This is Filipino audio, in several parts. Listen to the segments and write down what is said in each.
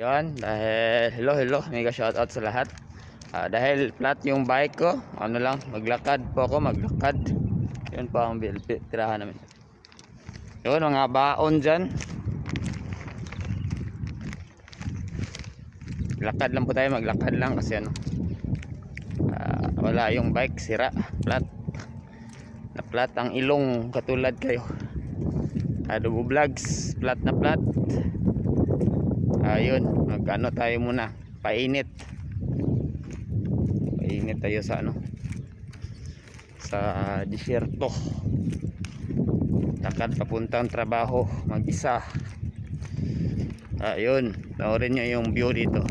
Yon, dahil hello, mega shoutout sa lahat. Dahil flat yung bike ko, ano lang, maglakad po ako, maglakad. Yun po ang tirahan namin. Yun, mga baon dyan. Lakad lang po tayo, maglakad lang kasi ano, wala yung bike, sira, flat. Na flat ang ilong katulad kayo. Adobo vlogs, flat na flat. Ayun, magano tayo muna, painit tayo sa ano, sa disyerto. Lakad papuntang trabaho mag-isa. Ayun, panoorin nyo yung view dito.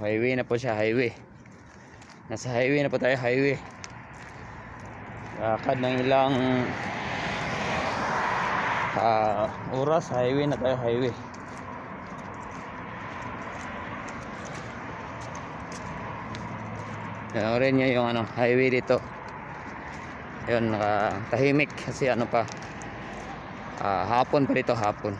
Highway na po siya, highway. Nasa highway na po tayo, highway. Lakad ng ilang oras, highway na tayo, highway. Panoorin nyo yung ano, highway dito. Yun, nakatahimik kasi ano pa, hapon pa dito, hapon.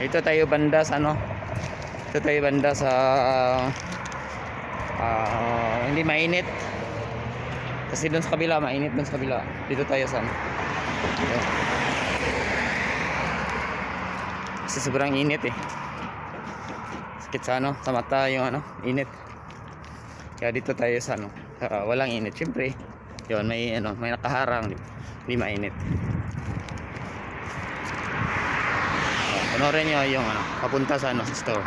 Ito tayo banda sa ano. Ito tayo banda sa hindi mainit. Kasi doon sa kabila, mainit doon sa kabila. Dito tayo sa ano. Ayan. Kasi sobrang init eh. Sakit sa ano, sa mata yung ano, init. Kaya dito tayo sa ano, walang init. Siyempre, yun, may ano, may nakaharang, hindi mainit. Panorin nyo yung ano, papunta sa ano, sa store.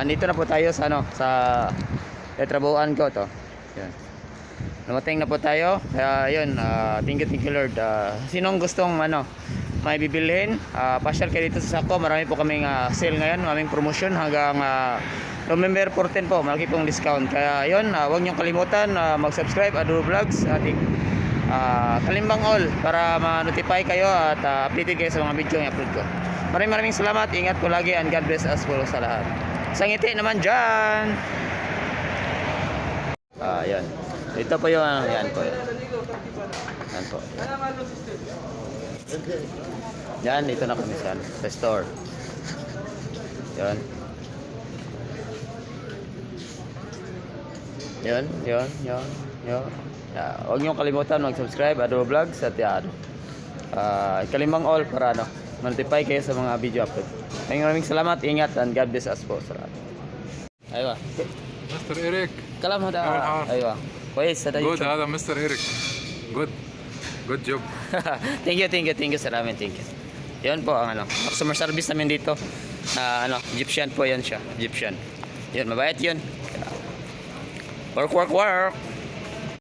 Andito na po tayo sa ano, sa trabahoan ko to. Yun. Dumating na po tayo. Kaya yun, thank you Lord. Sinong gustong ano, may bibilhin, pasyal kayo dito sa Sako. Marami po kaming sale ngayon, maraming promotion hanggang November 14 po, malaki pong discount. Kaya yun, huwag niyong kalimutan mag-subscribe Adoro Vlogs ating Kalimbang All para ma-notify kayo at updated kayo sa mga video yung upload ko. Maraming salamat, ingat po lagi and God bless us po sa lahat. Sangiti naman dyan. Yan. Ito po yung yan po. Yan po. Yan, dito na kami sa store. Yan. Yan. Huwag niyong kalimutan mag-subscribe Adoro Vlogs at yan. Kalimbang All para ano, notify kayo sa mga video upload. Maraming salamat, ingat and God bless us po sa lahat. Aywa. Mr. Eric. Kalam hada. Aywa. Kuis ada Good, YouTube. هذا Mr. Eric. Good job. Thank you salamat, thank you. Yan po ang ano, customer service namin dito. Ano, Egyptian po yan siya, Egyptian. Yun, mabait yun. Work.